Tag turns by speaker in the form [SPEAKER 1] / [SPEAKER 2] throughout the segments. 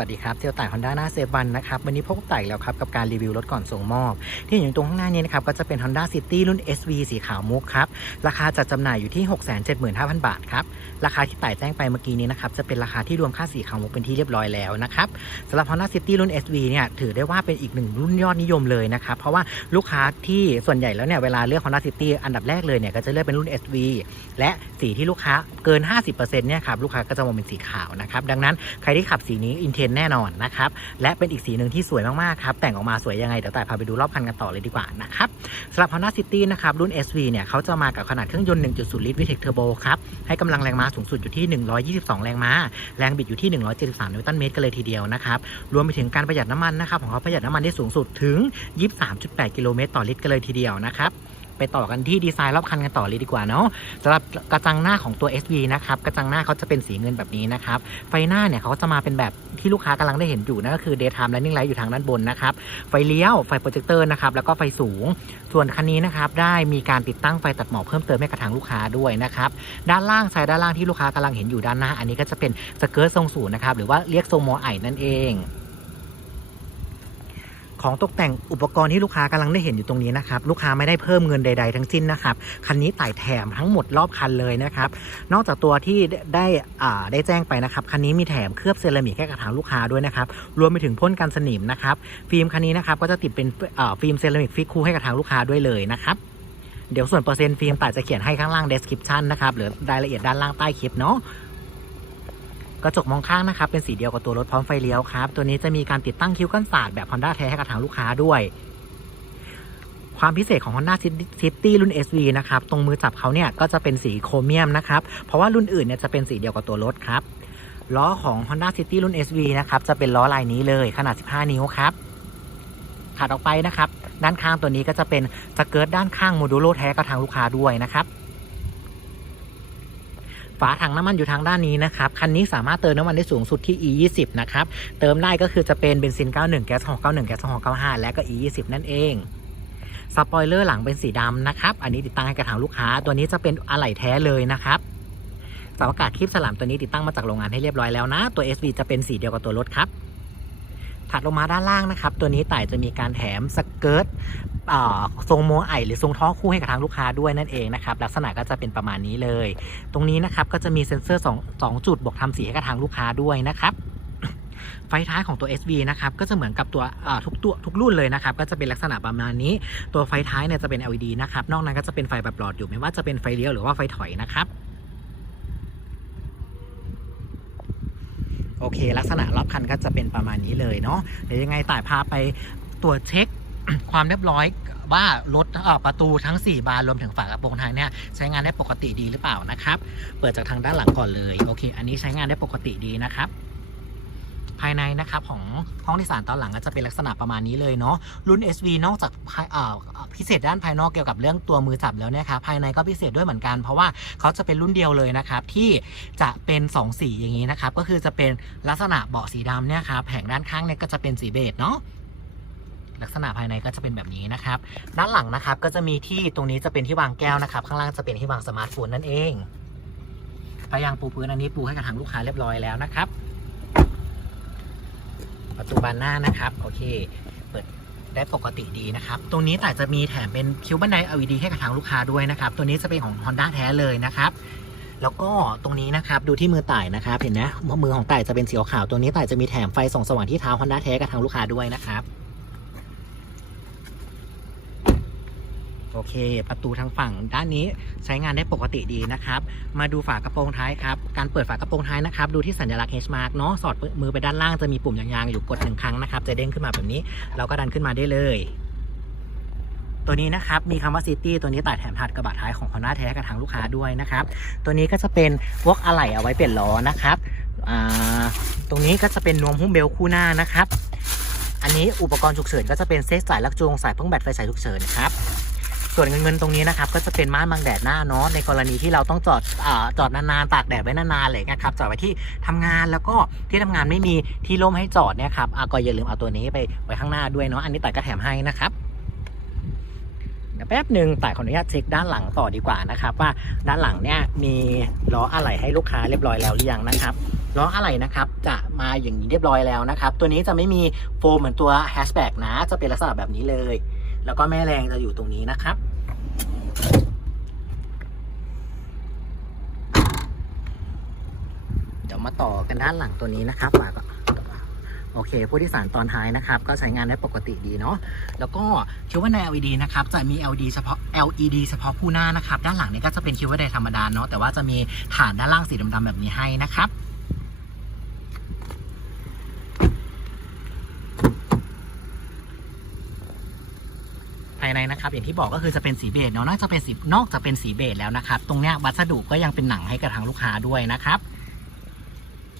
[SPEAKER 1] วัสดีครับเจียวต่ายฮอนด้าหน้าเซฟันนะครับวันนี้พบกับต่ายแล้วครับกับการรีวิวรถก่อนส่งมอบ ที่เห็นอยู่ตรงข้างหน้านี้นะครับก็จะเป็น Honda City รุ่น SV สีขาวมุกครับ ราคาจัดจำหน่ายอยู่ที่ 675,000 บาทครับ ราคาที่ต่ายแจ้งไปเมื่อกี้นี้นะครับจะเป็นราคาที่รวมค่าสีขาวมุกเป็นที่เรียบร้อยแล้วนะครับสำหรับ Honda City รุ่น SV เนี่ยถือได้ว่าเป็นอีกหนึ่งรุ่นยอดนิยมเลยนะครับเพราะว่าลูกค้าที่ส่วนใหญ่แล้วเนี่ยเวลาเลือก Honda City อันดับแรกเลยเนี่ยก็จะเลือกเป็นรุ่น SV และสีที่ลูกค้าเกิน 50%เนี่ยครับลูกค้าก็จะมองเป็นสีขาวนะครับดังนั้นใครที่ขับสีนี้อินเทนแน่นอนนะครับ และเป็นอีกสีหนึ่งที่สวยมากๆครับ แต่งออกมาสวยยังไง เดี๋ยวแต่พาไปดูรอบคันกันต่อเลยดีกว่านะครับสำหรับ Honda City นะครับ รุ่น SV เนี่ยเขาจะมากับขนาดเครื่องยนต์ 1.0 ลิตร VTEC Turbo ครับ ให้กำลังแรงม้าสูงสุดอยู่ที่ 122 แรงม้า แรงบิดอยู่ที่ 173 นิวตันเมตรกันเลยทีเดียวนะครับรวมไปถึงการประหยัดน้ำมันนะครับของเขาประหยัดน้ำมันได้สูงสุดถึง 23.8 กิโลเมตรต่อลิตรกันเลยทีเดียวนะครับ ไปต่อกันที่ดีไซน์รอบคันกันต่อเลยดีกว่าเนาะสำหรับกระจังหน้าของตัว SV นะครับกระจังหน้าเขาจะเป็นสีเงินแบบนี้นะครับไฟหน้าเนี่ยเขาจะมาเป็นแบบที่ลูกค้ากำลังได้เห็นอยู่นั่นก็คือ daytime running light อยู่ทางด้านบนนะครับไฟเลี้ยวไฟโปรเจคเตอร์นะครับแล้วก็ไฟสูง ส่วนคันนี้นะครับได้มีการติดตั้งไฟตัดหมอกเพิ่มเติมให้กับทางลูกค้าด้วยนะครับด้านล่างซ้ายด้านล่างที่ลูกค้ากำลังเห็นอยู่ด้านหน้า อันนี้ก็จะเป็นสเกิร์ตทรงสูงนะครับหรือว่าเรียกทรงโมไอนั่นเอง ของตกแต่งอุปกรณ์ที่ลูกค้ากำลังได้เห็นอยู่ตรงนี้นะครับลูกค้าไม่ได้เพิ่มเงินใด ๆ ทั้งสิ้นนะครับคันนี้ไต่แถมทั้งหมดรอบคันเลยนะครับนอกจากตัวที่ได้ได้แจ้งไปนะครับคันนี้มีแถมเคลือบเซรามิกให้กับทางลูกค้าด้วยนะครับรวมไปถึงพ่นกันสนิมนะครับฟิล์มคันนี้นะครับก็จะติดเป็นฟิล์มเซรามิกฟิกคู่ให้กับทางลูกค้าด้วยเลยนะครับเดี๋ยวส่วนเปอร์เซ็นต์ฟิล์มต่าจะเขียนให้ข้างล่าง description นะครับหรือรายละเอียดด้านล่างใต้คลิปเนาะ กระจกมองข้างนะครับเป็นสีเดียวกับตัวรถพร้อมไฟเลี้ยวครับ ตัวนี้จะมีการติดตั้งคิ้วกันศาสตร์แบบ Honda แท้ให้กับทางลูกค้าด้วย ความพิเศษของ Honda City รุ่น SV นะครับ ตรงมือจับเขาเนี่ยก็จะเป็นสีโครเมียมนะครับ เพราะว่ารุ่นอื่นเนี่ยจะเป็นสีเดียวกับตัวรถครับ ล้อของ Honda City รุ่น SV นะครับจะเป็นล้อลายนี้เลยขนาด 15 นิ้วครับถัดออกไปนะครับ ด้านข้างตัวนี้ก็จะเป็นสเกิร์ตด้านข้างโมดูโลแท้กับทางลูกค้าด้วยนะครับ ฝาถังน้ำมันอยู่ทางด้านนี้นะครับ คันนี้สามารถเติมน้ำมันได้สูงสุดที่ E20 นะครับ เติมได้ก็คือจะเป็นเบนซิน 91 แก๊ส691 แก๊ส695 และก็ E20 นั่นเองสปอยเลอร์หลังเป็นสีดำนะครับ อันนี้ติดตั้งให้กระถางลูกค้า ตัวนี้จะเป็นอะไหล่แท้เลยนะครับสาอากาศคลิปสลัมตัวนี้ติดตั้งมาจากโรงงานให้เรียบร้อยแล้วนะ ตัว SV จะเป็นสีเดียวกับตัวรถครับ ถัดลงมาด้านล่างนะครับ ตัวนี้ต่ายจะมีการแถมสเกิร์ตทรงโมไอหรือทรงท่อคู่ให้กับทางลูกค้าด้วยนั่นเองนะครับ ลักษณะก็จะเป็นประมาณนี้เลย ตรงนี้นะครับก็จะมีเซ็นเซอร์2 2จุดบวกทำสีให้กับทางลูกค้าด้วยนะครับไฟท้ายของตัว SV นะครับก็จะเหมือนกับตัวทุกตัวทุกรุ่นเลยนะครับก็จะเป็นลักษณะประมาณนี้ ตัวไฟท้ายเนี่ยจะเป็น LED นะครับนอกนั้นก็จะเป็นไฟแบบหลอดอยู่ไม่ว่าจะเป็นไฟเลี้ยวหรือว่าไฟถอยนะครับ โอเค ลักษณะรอบคันก็จะเป็นประมาณนี้เลยเนาะเดี๋ยวยังไงต่ายพาไปตรวจเช็คความเรียบร้อยว่ารถประตูทั้ง 4 บานรวมถึงฝากระโปรงท้ายเนี่ยใช้งานได้ปกติดีหรือเปล่านะครับ เปิดจากทางด้านหลังก่อนเลย โอเค อันนี้ใช้งานได้ปกติดีนะครับ ภายในนะครับของห้องโดยสารตอนหลังก็จะเป็นลักษณะประมาณนี้เลยเนาะรุ่น SV นอกจากพิเศษด้านภายนอกเกี่ยวกับเรื่องตัวมือจับแล้วเนี่ยครับภายในก็พิเศษด้วยเหมือนกัน เพราะว่าเขาจะเป็นรุ่นเดียวเลยนะครับที่จะเป็น 2 สีอย่างนี้นะครับก็คือจะเป็นลักษณะเบาะสีดำเนี่ยครับแผงด้านข้างเนี่ยก็จะเป็นสีเบจเนาะลักษณะภายในก็จะเป็นแบบนี้นะครับ ด้านหลังนะครับก็จะมีที่ตรงนี้จะเป็นที่วางแก้วนะครับ ข้างล่างจะเป็นที่วางสมาร์ทโฟนนั่นเองพยางปูพื้นอันนี้ปูให้กับทางลูกค้าเรียบร้อยแล้วนะครับ ประตูบานหน้านะครับ โอเค เปิดได้ปกติดีนะครับตรงนี้แต่จะมีแถมเป็นคิวบันได LED ให้กับทางลูกค้าด้วยนะครับ ตัวนี้จะเป็นของ Honda แท้เลยนะครับ แล้วก็ตรงนี้นะครับดูที่มือต่ายนะครับ เห็นไหมมือของต่ายจะเป็นสีขาวตัวนี้ต่ายจะมีแถมไฟส่องสว่างที่เท้า Honda แท้กับทางลูกค้าด้วยนะครับ โอเค ประตูทางฝั่งด้านนี้ใช้งานได้ปกติดีนะครับ มาดูฝากระโปรงท้ายครับ การเปิดฝากระโปรงท้ายนะครับ ดูที่สัญลักษณ์ H mark เนาะ สอดมือไปด้านล่างจะมีปุ่มยางๆอยู่กดหนึ่งครั้งนะครับ จะเด้งขึ้นมาแบบนี้ เราก็ดันขึ้นมาได้เลย ตัวนี้นะครับมีคำว่า City ตัวนี้ตัดแถมถัดกระบะท้ายของ Honda แท้กับทางลูกค้าด้วยนะครับ ตัวนี้ก็จะเป็นพวกอะไหล่เอาไว้เปลี่ยนล้อนะครับ ตรงนี้ก็จะเป็นนวมหุ้มเบลคู่หน้านะครับ อันนี้อุปกรณ์ฉุกเฉินก็จะเป็นเซตสายลักจูงสายพ่วงแบตไฟสายฉุกเฉินครับ ส่วนเงินเงินตรงนี้นะครับก็จะเป็นม่านบังแดดหน้าเนาะในกรณีที่เราต้องจอดอจอดนานๆตากแดดไว้นานๆเลยนะครับจอดไว้ที่ทำงานแล้วก็ที่ทำงานไม่มีที่ร่มให้จอดเนี่ยครับก็อย่าลืมเอาตัวนี้ไปไว้ข้างหน้าด้วยเนาะอันนี้แต่ก็แถมให้นะครับเดี๋ยวแป๊บหนึ่งแต่ขออนุญาตเช็คด้านหลังต่อดีกว่านะครับ ว่าด้านหลังเนี่ยมีล้ออะไหล่ให้ลูกค้าเรียบร้อยแล้วหรือยังนะครับล้ออะไหล่นะครับจะมาอย่างนี้เรียบร้อยแล้วนะครับ ตัวนี้จะไม่มีโฟมเหมือนตัวแฮชแบ็กนะ จะเป็นลักษณะแบบนี้เลย แล้วก็แม่แรงจะอยู่ตรงนี้นะครับ เดี๋ ยวมาต่อกันด้านหลังตัวนี้นะครับมาก็โอเค ผู้โดยสารตอนท้ายนะครับ ก็ใช้งานได้ปกติดีเนาะ แล้วก็คิวว่าใน LED นะครับ จะมี LED เฉพาะ LED เฉพาะคู่หน้านะครับ ด้านหลังเนี่ยก็จะเป็นคิวว่าไดธรรมดาเนาะ แต่ว่าจะมีฐานด้านล่างสีดำๆแบบนี้ให้นะครับภายในนะครับอย่างที่บอกก็คือจะเป็นสีเบจเนาะนอกจากเป็นสีนอกจากเป็นสีเบจแล้วนะครับ ตรงเนี้ยวัสดุก็ยังเป็นหนังให้กับทางลูกค้าด้วยนะครับ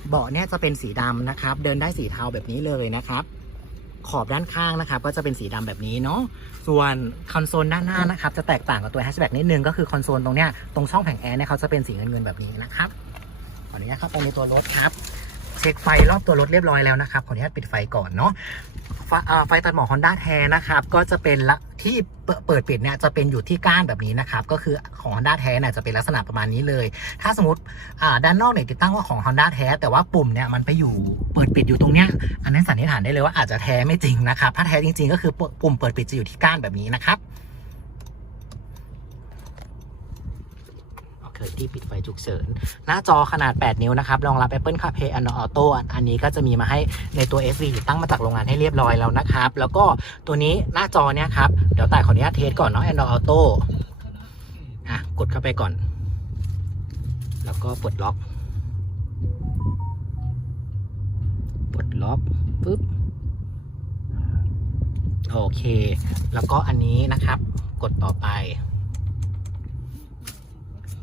[SPEAKER 1] เบาะเนี่ยจะเป็นสีดำนะครับ เดินได้สีเทาแบบนี้เลยนะครับ ขอบด้านข้างนะครับ ก็จะเป็นสีดำแบบนี้เนาะส่วนคอนโซลด้านหน้านะครับ จะแตกต่างกับตัวแฮชแบ็กนิดนึงก็คือคอนโซลตรงเนี้ยตรงช่องแผงแอร์เนี่ยเขาจะเป็นสีเงินเงินๆแบบนี้นะครับขออนุญาตเข้าไปในตัวรถครับ เช็คไฟรอบตัวรถเรียบร้อยแล้วนะครับขออนุญาตปิดไฟก่อนเนาะไฟไฟตัดหมอกฮอนด้าแท้นะครับ ก็จะเป็นละที่เปิดปิดเนี่ยจะเป็นอยู่ที่ก้านแบบนี้นะครับ ก็คือของ Honda แท้เนี่ยจะเป็นลักษณะประมาณนี้เลย ถ้าสมมติด้านนอกเนี่ยติดตั้งว่าของ Honda แท้ แต่ว่าปุ่มเนี่ยมันไปอยู่เปิดปิดอยู่ตรงเนี้ยอันนั้นสันนิษฐานได้เลยว่าอาจจะแท้ไม่จริงนะครับ ถ้าแท้จริง ๆ ก็คือปุ่มเปิดปิดจะอยู่ที่ก้านแบบนี้นะครับ โอเคที่ปิดไฟฉุกเฉิน หน้าจอขนาด 8 นิ้วนะครับ รองรับ Apple CarPlay Android Auto อันนี้ก็จะมีมาให้ในตัว SV ติดตั้งมาจากโรงงานให้เรียบร้อยแล้วนะครับ แล้วก็ตัวนี้หน้าจอเนี่ยครับ เดี๋ยวแต่ขออนุญาตเทสก่อนเนาะ Android Auto อะกดเข้าไปก่อน แล้วก็ปลดล็อกปลดล็อกปุ๊บโอเค แล้วก็อันนี้นะครับ กดต่อไป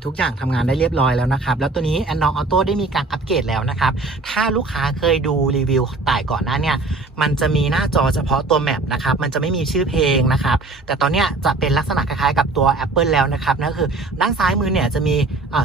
[SPEAKER 1] ทุกอย่างทำงานได้เรียบร้อยแล้วนะครับแล้วตัวนี้ Android Auto ได้มีการอัปเกรดแล้วนะครับถ้าลูกค้าเคยดูรีวิวต่ายก่อนหน้าเนี่ยมันจะมีหน้าจอเฉพาะตัวแมปนะครับมันจะไม่มีชื่อเพลงนะครับแต่ตอนเนี้ยจะเป็นลักษณะคล้ายๆกับตัว Apple แล้วนะครับนั่นคือด้านซ้ายมือเนี่ยจะมี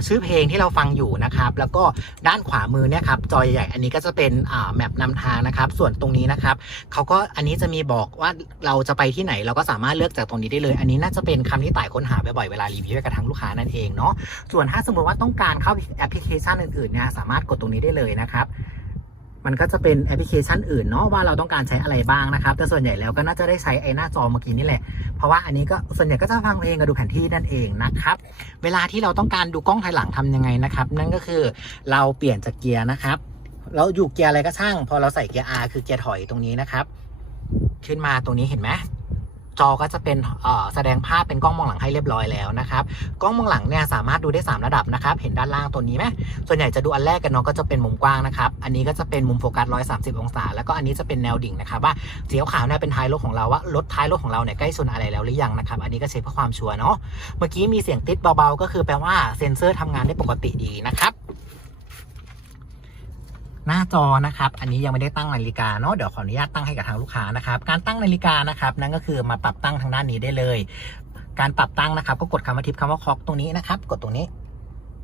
[SPEAKER 1] ชื่อเพลงที่เราฟังอยู่นะครับแล้วก็ด้านขวามือเนี่ยครับจอใหญ่อันนี้ก็จะเป็นแมปนำทางนะครับส่วนตรงนี้นะครับเขาก็อันนี้จะมีบอกว่าเราจะไปที่ไหนเราก็สามารถเลือกจากตรงนี้ได้เลย อันนี้น่าจะเป็นคำที่ต่ายค้นหาบ่อยๆเวลารีวิวกับทางลูกค้านั่นเองเนาะส่วนถ้าสมมติว่าต้องการเข้าแอปพลิเคชันอื่นๆเนี่ยสามารถกดตรงนี้ได้เลยนะครับ มันก็จะเป็นแอปพลิเคชันอื่นเนาะว่าเราต้องการใช้อะไรบ้างนะครับ แต่ส่วนใหญ่แล้วก็น่าจะได้ใช้ไอ้หน้าจอเมื่อกี้นี่แหละ เพราะว่าอันนี้ก็ส่วนใหญ่ก็จะฟังเพลงกับดูแผนที่นั่นเองนะครับ เวลาที่เราต้องการดูกล้องถอยหลังทำยังไงนะครับ นั่นก็คือเราเปลี่ยนจากเกียร์นะครับ เราอยู่เกียร์อะไรก็ช่าง พอเราใส่เกียร์ R คือเกียร์ถอยตรงนี้นะครับ ขึ้นมาตรงนี้เห็นไหม จอก็จะเป็นแสดงภาพเป็นกล้องมองหลังให้เรียบร้อยแล้วนะครับกล้องมองหลังเนี่ยสามารถดูได้ 3 ระดับนะครับเห็นด้านล่างตัวนี้ไหมส่วนใหญ่จะดูอันแรกกันเนาะก็จะเป็นมุมกว้างนะครับอันนี้ก็จะเป็นมุมโฟกัส 130 องศา แล้วก็อันนี้จะเป็นแนวดิ่งนะครับว่าสีขาวเนี่ยเป็นท้ายรถของเราว่ารถท้ายรถของเราเนี่ยใกล้ชนอะไรแล้วหรือยังนะครับอันนี้ก็เช็คเพื่อความชัวร์เนาะเมื่อกี้มีเสียงติดเบาๆ ก็คือแปลว่าเซ็นเซอร์ทำงานได้ปกติดีนะครับ หน้าจอนะครับ อันนี้ยังไม่ได้ตั้งนาฬิกาเนาะเดี๋ยวขออนุญาตตั้งให้กับทางลูกค้านะครับ การตั้งนาฬิกานะครับนั่นก็คือมาปรับตั้งทางด้านนี้ได้เลย การปรับตั้งนะครับ ก็กดคำว่าทิปคำว่าคล็อกตรงนี้นะครับ กดตรงนี้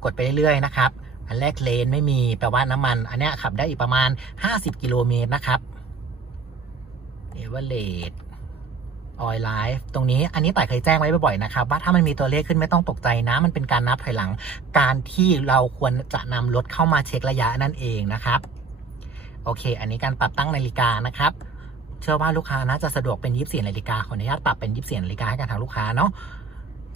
[SPEAKER 1] กดไปเรื่อยๆนะครับ อันแรกเลนไม่มีแปลว่าน้ำมัน อันนี้ขับได้อีกประมาณ 50 กิโลเมตรนะครับเอเวอเรส ออยไลฟ์ตรงนี้อันนี้ต่ายเคยแจ้งไว้บ่อยๆนะครับว่าถ้ามันมีตัวเลขขึ้นไม่ต้องตกใจนะ มันเป็นการนับถอยหลัง การที่เราควรจะนำรถเข้ามาเช็คระยะนั่นเองนะครับโอเค อันนี้การปรับตั้งนาฬิกานะครับ เชื่อว่าลูกค้าน่าจะสะดวกเป็น24นาฬิกาขออนุญาตปรับเป็น24นาฬิกาให้กับทางลูกค้าเนาะ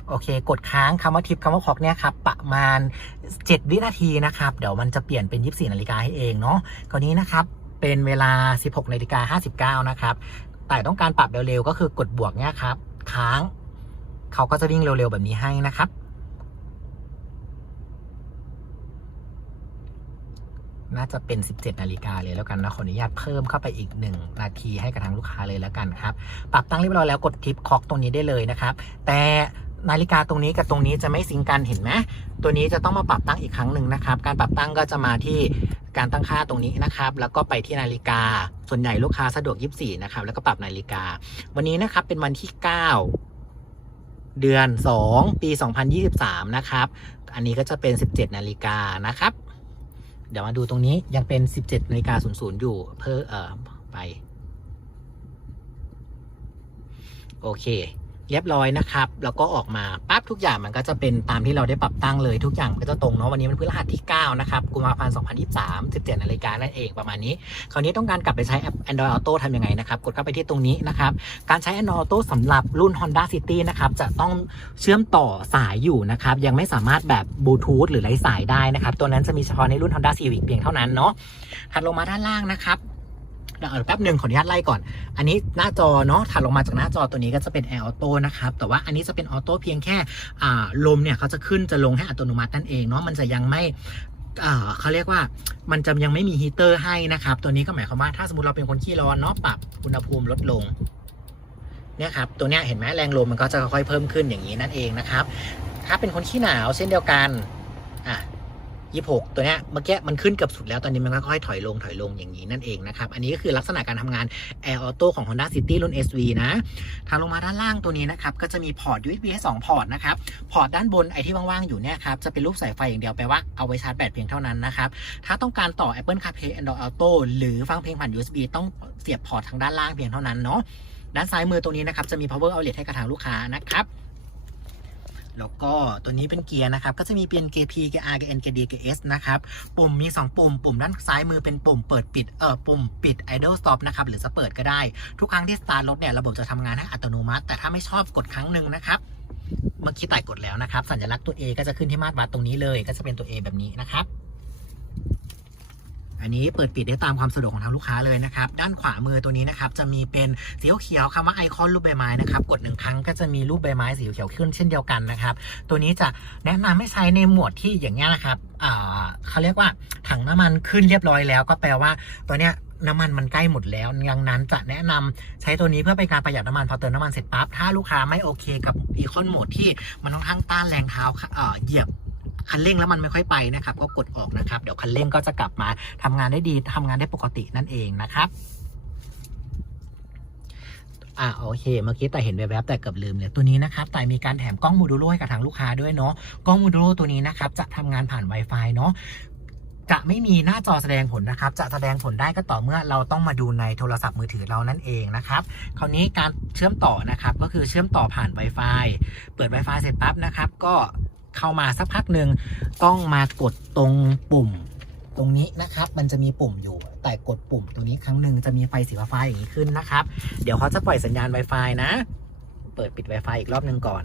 [SPEAKER 1] โอเค กดค้างคำว่าทิปคำว่าคล็อกเนี่ยครับประมาณ 7 วินาทีนะครับ เดี๋ยวมันจะเปลี่ยนเป็น 24 นาฬิกาให้เองเนาะคราวนี้นะครับ เป็นเวลา 16 นาฬิกา 59 นะครับ แต่ต้องการปรับเร็วๆ ก็คือกดบวกเนี่ยครับ ค้าง เขาก็จะวิ่งเร็วๆ แบบนี้ให้นะครับ น่าจะเป็น 17 นาฬิกาเลยแล้วกันนะขออนุญาตเพิ่มเข้าไปอีก 1 นาทีให้กับทางลูกค้าเลยแล้วกันครับ ปรับตั้งเรียบร้อยแล้วกดทิปคอกตรงนี้ได้เลยนะครับ แต่ นาฬิกาตรงนี้กับตรงนี้จะไม่ซิงกันเห็นไหมตัวนี้จะต้องมาปรับตั้งอีกครั้งหนึ่งนะครับ การปรับตั้งก็จะมาที่การตั้งค่าตรงนี้นะครับ แล้วก็ไปที่นาฬิกา ส่วนใหญ่ลูกค้าสะดวก 24 นะครับ แล้วก็ปรับนาฬิกา วันนี้นะครับเป็นวันที่ 9 เดือน 2 ปี 2023 นะครับ อันนี้ก็จะเป็น 17 นาฬิกานะครับ เดี๋ยวมาดูตรงนี้ยังเป็น 17นาฬิกา00 อยู่ เพิ่มเอ่อไป โอเค เรียบร้อยนะครับ แล้วก็ออกมาปั๊บทุกอย่างมันก็จะเป็นตามที่เราได้ปรับตั้งเลยทุกอย่างก็จะตรงเนาะวันนี้มันพฤหัสที่ 9 นะครับกุมภาพันธ์2023 17นาฬิกานั่นเองประมาณนี้ คราวนี้ต้องการกลับไปใช้แอป Android Auto ทำยังไงนะครับ กดเข้าไปที่ตรงนี้นะครับ การใช้ Android Auto สำหรับรุ่น Honda City นะครับ จะต้องเชื่อมต่อสายอยู่นะครับ ยังไม่สามารถแบบบลูทูธหรือไร้สายได้นะครับ ตัวนั้นจะมีเฉพาะในรุ่น Honda Civic เพียงเท่านั้นเนาะถัดลงมาด้านล่างนะครับ แป๊บหนึ่งขออนุญาตไล่ก่อน อันนี้หน้าจอเนาะถัดลงมาจากหน้าจอตัวนี้ก็จะเป็น Air Auto นะครับ แต่ว่าอันนี้จะเป็นออโต้เพียงแค่ลมเนี่ยเขาจะขึ้นจะลงให้อัตโนมัตินั่นเองเนาะมันจะยังไม่เขาเรียกว่ามันจะยังไม่มีฮีเตอร์ให้นะครับ ตัวนี้ก็หมายความว่าถ้าสมมติเราเป็นคนขี้ร้อนเนาะปรับอุณหภูมิลดลงเนี่ยครับตัวเนี้ยเห็นไหมแรงลมมันก็จะค่อยๆเพิ่มขึ้นอย่างนี้นั่นเองนะครับ ถ้าเป็นคนขี้หนาวเช่นเดียวกันอะ ยี่หกตัวเนี้ยเมื่อกี้มันขึ้นเกือบสุดแล้วตอนนี้มันก็ค่อยๆถอยลงถอยลงอย่างนี้นั่นเองนะครับ อันนี้ก็คือลักษณะการทำงาน Air Auto ของ Honda City รุ่น SV นะ ทางลงมาด้านล่างตัวนี้นะครับ ก็จะมีพอร์ต USB ให้ 2 พอร์ตนะครับ พอร์ตด้านบนไอที่ว่างๆอยู่เนี่ยครับ จะเป็นรูปสายไฟอย่างเดียวแปลว่าเอาไว้ชาร์จแบตเพียงเท่านั้นนะครับ ถ้าต้องการต่อ Apple CarPlay Android Auto หรือฟังเพลงผ่าน USB ต้องเสียบพอร์ตทางด้านล่างเพียงเท่านั้นเนาะด้านซ้ายมือตรงนี้นะครับจะมี power outlet ให้กับทางลูกค้านะครับ แล้วก็ตัวนี้เป็นเกียร์นะครับ ก็จะมีเปลี่ยนเกียร์ P เกียร์ R เกียร์ N เกียร์ D เกียร์ S นะครับ ปุ่มมี 2 ปุ่ม ปุ่มด้านซ้ายมือเป็นปุ่มเปิดปิด เอ่อ ปุ่มปิด idle stop นะครับ หรือจะเปิดก็ได้ ทุกครั้งที่สตาร์ทรถเนี่ยระบบจะทำงานให้อัตโนมัติ แต่ถ้าไม่ชอบกดครั้งหนึ่งนะครับ เมื่อกี้ไต่กดแล้วนะครับ สัญลักษณ์ตัว A ก็จะขึ้นที่มาตรวัดตรงนี้เลย ก็จะเป็นตัว A แบบนี้นะครับ อันนี้เปิดปิดได้ตามความสะดวกของทางลูกค้าเลยนะครับ ด้านขวามือตัวนี้นะครับจะมีเป็นสีเขียวคำว่าไอคอนรูปใบไม้นะครับกดหนึ่งครั้งก็จะมีรูปใบไม้สีเขียวขึ้นเช่นเดียวกันนะครับ ตัวนี้จะแนะนำให้ใช้ในหมวดที่อย่างเงี้ยนะครับเขาเรียกว่าถังน้ำมันขึ้นเรียบร้อยแล้ว ก็แปลว่าตัวเนี้ยน้ำมันมันใกล้หมดแล้วดังนั้นจะแนะนำใช้ตัวนี้เพื่อเป็นการประหยัดน้ำมันพอเติมน้ำมันเสร็จปั๊บถ้าลูกค้าไม่โอเคกับอีคอนโหมดที่มันค่อนข้างต้านแรงเท้าเออเหยียบ คันเร่งแล้วมันไม่ค่อยไปนะครับ ก็กดออกนะครับ เดี๋ยวคันเร่งก็จะกลับมาทำงานได้ดีทำงานได้ปกตินั่นเองนะครับอ่าโอเค เมื่อกี้แต่เห็นแวบๆแต่เกือบลืมเลยตัวนี้นะครับแต่มีการแถมกล้องโมดูโลให้กับทางลูกค้าด้วยเนาะกล้องโมดูโลตัวนี้นะครับจะทำงานผ่าน Wi-Fi เนาะจะไม่มีหน้าจอแสดงผลนะครับ จะแสดงผลได้ก็ต่อเมื่อเราต้องมาดูในโทรศัพท์มือถือเรานั่นเองนะครับ คราวนี้การเชื่อมต่อนะครับ ก็คือเชื่อมต่อผ่าน Wi-Fi เปิด Wi-Fi เสร็จปั๊บนะครับ ก็ เข้ามาสักพักหนึ่งต้องมากดตรงปุ่มตรงนี้นะครับ มันจะมีปุ่มอยู่ แต่กดปุ่มตรงนี้ครั้งหนึ่งจะมีไฟสีฟ้าอย่างนี้ขึ้นนะครับ เดี๋ยวเขาจะปล่อยสัญญาณ Wi-Fi นะ เปิดปิด Wi-Fi อีกรอบหนึ่งก่อน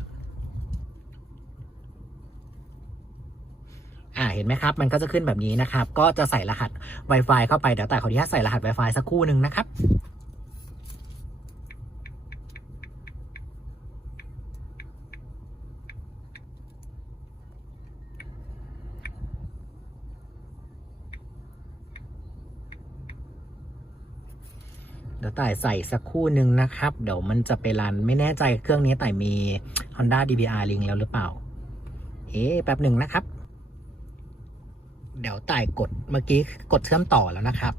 [SPEAKER 1] อ่าเห็นไหมครับ มันก็จะขึ้นแบบนี้นะครับ ก็จะใส่รหัส Wi-Fi เข้าไป เดี๋ยวแต่ขออนุญาตใส่รหัส Wi-Fi สักครู่หนึ่งนะครับ ต่ายใส่สักคู่หนึ่งนะครับ เดี๋ยวมันจะไปรันไม่แน่ใจเครื่องนี้ต่ายมี Honda DBR Link แล้วหรือเปล่า เอ๊แป๊บหนึ่งนะครับ เดี๋ยวต่ายกดเมื่อกี้กดเชื่อมต่อแล้วนะครับ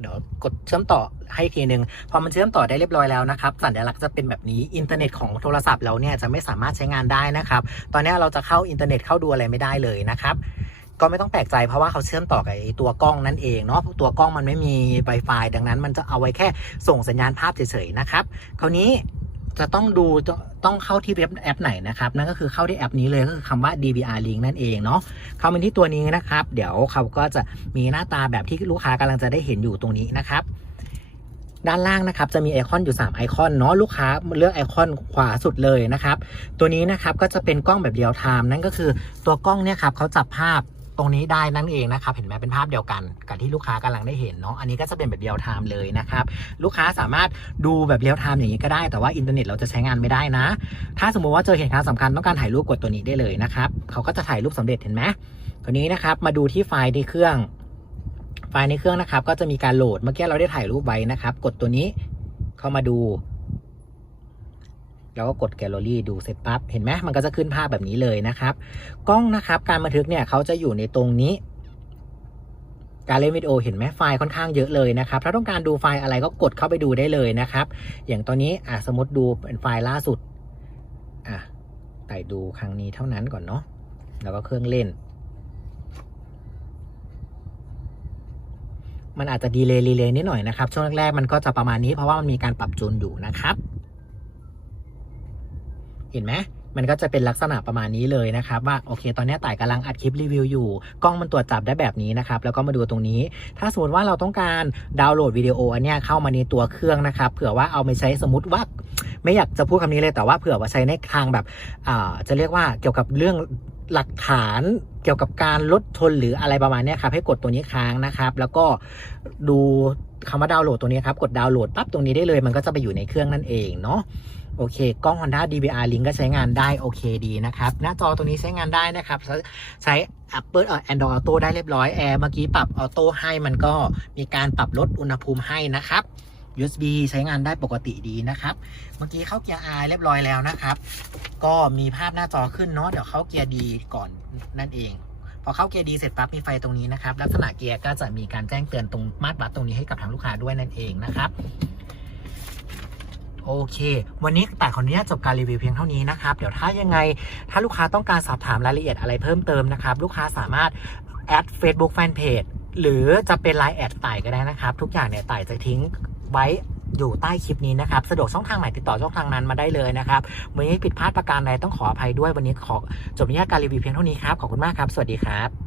[SPEAKER 1] เดี๋ยวกดเชื่อมต่อให้ทีหนึ่งพอมันเชื่อมต่อได้เรียบร้อยแล้วนะครับ สัญลักษณ์จะเป็นแบบนี้อินเทอร์เน็ตของโทรศัพท์เราเนี่ยจะไม่สามารถใช้งานได้นะครับ ตอนนี้เราจะเข้าอินเทอร์เน็ตเข้าดูอะไรไม่ได้เลยนะครับ ก็ไม่ต้องแปลกใจเพราะว่าเขาเชื่อมต่อกับตัวกล้องนั่นเองเนาะตัวกล้องมันไม่มี Wi-Fi ดังนั้น มันจะเอาไว้แค่ส่งสัญญาณภาพเฉยๆนะครับคราวนี้จะต้องดูต้องเข้าที่เว็บแอปไหนนะครับนั่นก็คือเข้าที่แอปนี้เลยก็คือคำว่า DVR Link นั่นเองเนาะเข้ามาที่ตัวนี้นะครับ เดี๋ยวเขาก็จะมีหน้าตาแบบที่ลูกค้ากำลังจะได้เห็นอยู่ตรงนี้นะครับด้านล่างนะครับจะมีไอคอนอยู่ 3 ไอคอนเนาะลูกค้าเลือกไอคอนขวาสุดเลยนะครับ ตัวนี้นะครับก็จะเป็นกล้องแบบเรียลไทม์นั่นก็คือตัวกล้องเนี่ยครับเขาจับภาพ รงนี้ได้นั่นเองนะครับ เห็นไหมเป็นภาพเดียวกันกับที่ลูกค้ากำลังได้เห็นเนาะอันนี้ก็จะเป็นแบบเรียลไทม์เลยนะครับ ลูกค้าสามารถดูแบบเรียลไทม์อย่างนี้ก็ได้แต่ว่าอินเทอร์เน็ตเราจะใช้งานไม่ได้นะ ถ้าสมมุติว่าเจอเหตุการณ์สำคัญต้องการถ่ายรูปกดตัวนี้ได้เลยนะครับเขาก็จะถ่ายรูปสำเร็จเห็นไหมคราวนี้นะครับมาดูที่ไฟล์ในเครื่อง ไฟล์ในเครื่องนะครับ ก็จะมีการโหลดเมื่อกี้เราได้ถ่ายรูปไว้นะครับ กดตัวนี้เข้ามาดู แล้วก็กดแกลเลอรี่ดูเสร็จปั๊บเห็นไหมมันก็จะขึ้นภาพแบบนี้เลยนะครับ กล้องนะครับการบันทึกเนี่ยเขาจะอยู่ในตรงนี้ การเล่นวิดีโอเห็นไหมไฟล์ค่อนข้างเยอะเลยนะครับถ้าต้องการดูไฟล์อะไรก็กดเข้าไปดูได้เลยนะครับ อย่างตอนนี้อะสมมติดูเป็นไฟล์ล่าสุดอะไต่ดูครั้งนี้เท่านั้นก่อนเนาะแล้วก็เครื่องเล่น มันอาจจะดีเลย์รีเลย์นิดหน่อยนะครับ ช่วงแรกๆมันก็จะประมาณนี้เพราะว่ามันมีการปรับจูนอยู่นะครับ เห็นไหมมันก็จะเป็นลักษณะประมาณนี้เลยนะครับว่าโอเค ตอนนี้ต่ายกำลังอัดคลิปรีวิวอยู่ กล้องมันตรวจจับได้แบบนี้นะครับ แล้วก็มาดูตรงนี้ ถ้าสมมติว่าเราต้องการดาวน์โหลดวิดีโออันเนี้ยเข้ามาในตัวเครื่องนะครับเผื่อว่าเอาไปใช้สมมติว่าไม่อยากจะพูดคำนี้เลยแต่ว่าเผื่อว่าใช้ในทางแบบจะเรียกว่าเกี่ยวกับเรื่องหลักฐานเกี่ยวกับการลดทนหรืออะไรประมาณนี้ครับให้กดตัวนี้ค้างนะครับ แล้วก็ดูคำว่าดาวน์โหลดตัวนี้ครับกดดาวน์โหลดปั๊บตรงนี้ได้เลย มันก็จะไปอยู่ในเครื่องนั่นเองเนาะ โอเค กล้อง Honda DVR Link ก็ใช้งานได้โอเคดีนะครับ หน้าจอตัวนี้ใช้งานได้นะครับ ใช้ Apple เอ่อ Android Auto ได้เรียบร้อยแอร์เมื่อกี้ปรับออโต้ให้มันก็มีการปรับลดอุณหภูมิให้นะครับ USB ใช้งานได้ปกติดีนะครับ เมื่อกี้เข้าเกียร์ R เรียบร้อยแล้วนะครับ ก็มีภาพหน้าจอขึ้นเนาะเดี๋ยวเข้าเกียร์ D ก่อนนั่นเองพอเข้าเกียร์ D เสร็จปั๊บมีไฟตรงนี้นะครับ ลักษณะเกียร์ก็จะมีการแจ้งเตือนตรงมาตรวัดตรงนี้ให้กับทางลูกค้าด้วยนั่นเองนะครับ โอเค วันนี้แต่ขออนุญาตจบการรีวิวเพียงเท่านี้นะครับ เดี๋ยวถ้ายังไง ถ้าลูกค้าต้องการสอบถามรายละเอียดอะไรเพิ่มเติมนะครับ ลูกค้าสามารถแอด Facebook Fanpage หรือจะเป็น Line แอดต่ายก็ได้นะครับ ทุกอย่างเนี่ยต่ายจะทิ้งไว้อยู่ใต้คลิปนี้นะครับ สะดวกช่องทางไหนติดต่อช่องทางนั้นมาได้เลยนะครับวันนี้ผิดพลาดประการใดต้องขออภัยด้วยวันนี้ขอจบอนุญาตการรีวิวเพียงเท่านี้ครับ ขอบคุณมากครับ สวัสดีครับ